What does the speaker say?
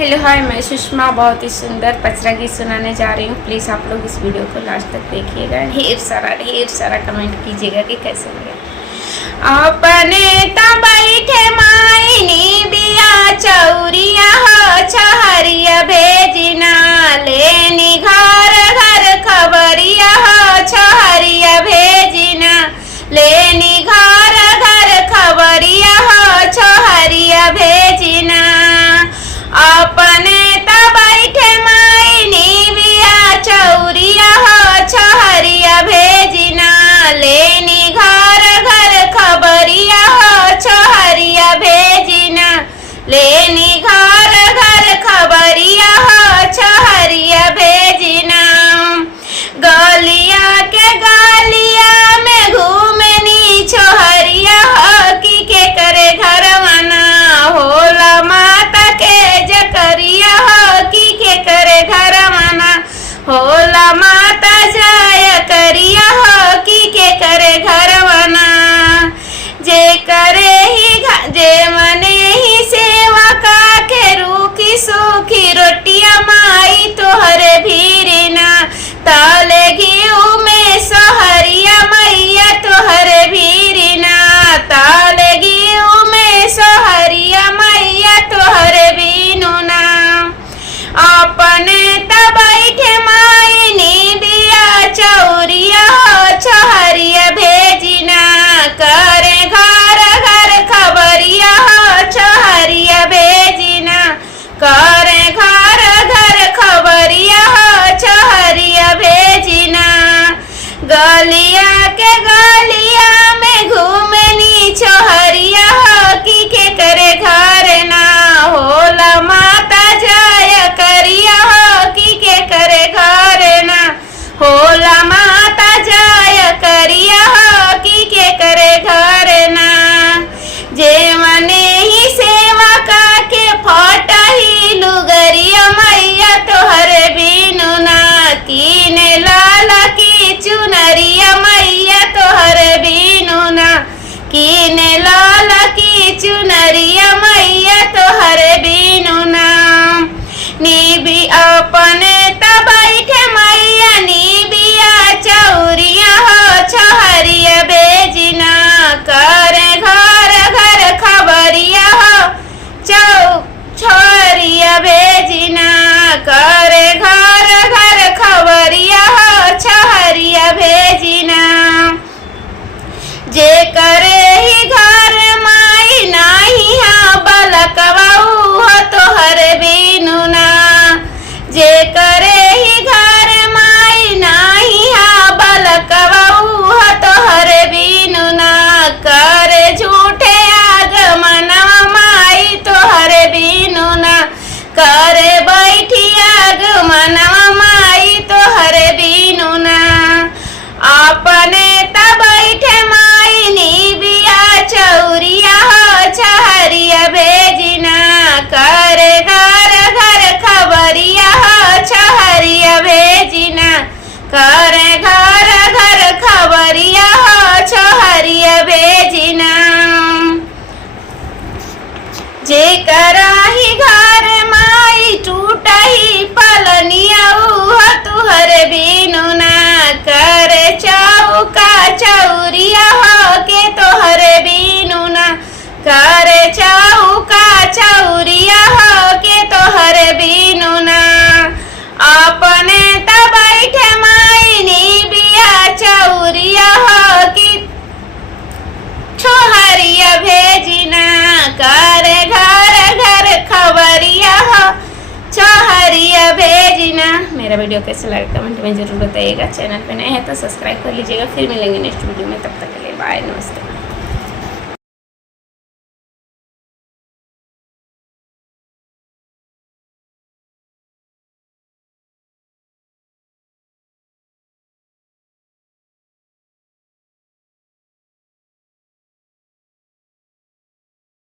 Hello hi, मैं सुषमा बहुत ही सुंदर पचरा गीत सुनाने जा रही हूँ। प्लीज़ आप लोग इस वीडियो को लास्ट तक देखिएगा। ढेर सारा कमेंट कीजिएगा कि कैसे लगे। अपने बैठे मायनी बिया चौरिया हो छहरिया भेजना लेनी घर घर खबरिया हो छहरिया भेजना लेनी घर घर खबरिया हो छहरिया भेजना अपने बैठे मायनी बिया चौरिया हो छहरिया भेजना लेनी घर घर खबरिया हो छहरिया भेजना लेनी घर घर खबरिया हो छहरिया भेजना गलिया के गलिया में घूमनी छोहरिया हो के करे घर मना होला माता के जकरिया हो के करे घर मना होला माता जाय करिया हो के करे घर मना जे करे ही जे मने ही सेवा का के रूखी सूखी रोटिया माई तोहरे भीरना ताले घीऊ में सहरिया मैया तोहरे भीरना ताले घीऊ में सहरिया मैया तोहरे बीनुना अपने बैठे मायनी बिया चौरिया हो छहरिया भेजना करे घर घर खबरिया हो छहरिया भेजना करे घर घर खबरिया हो छहरिया भेजना गलिया के गलिया में घूमनी छोहरिया हो के करे घर ना होला माता जाय करिया हो के करे घर ना होला माता जाय करिया हो के करे घर ना जे मने ही सेवा का के फटा ही लुगरिया मैया तोहरे बीनु ना कीने लाला की चुनरिया मैया तोहरे बीनु ना कीने लाला की चुनरिया मैया तोहरे बीनु ना नीबी अपने बैठे मैया नीबिया चौरिया हो छहरिया भेजना करे घर घर खबरिया हो छहरिया भेजना करे घर घर खबरिया हो छहरिया भेजना जे करे ही घर माई नाही हा बलकवाऊ हो तोहरे बीनु ना जे करे ही घर माई नाही हा बलकवाऊ हो तोहरे बीनु ना करे झूठे आगमनवा माई तोहरे बीनु ना करे बैठी आगमनवा माई तोहरे बीनु ना अपने बैठे मायनी बिया चौरिया हो छहरिया भेजना करे घर घर खबरिया हो छहरिया भेजना करे घर घर खबरिया हो छहरिया भेजना जे कराही घर माई टूटही पलनिया हो तुहरे बीनु ना करे चौका चौरिया हो के तोहरे बीनु ना करे चौका चौरिया हो के तोहरे बीनु ना अपने बैठे मायनी बिया चौरिया हो कि छोहरिया भेजना करे घर घर खबरिया हो छहरिया भेजना। मेरा वीडियो कैसा लगा कमेंट में जरूर बताइएगा। चैनल पे नए हैं तो सब्सक्राइब कर लीजिएगा। फिर मिलेंगे नेक्स्ट वीडियो में, तब तक के लिए बाय, नमस्ते।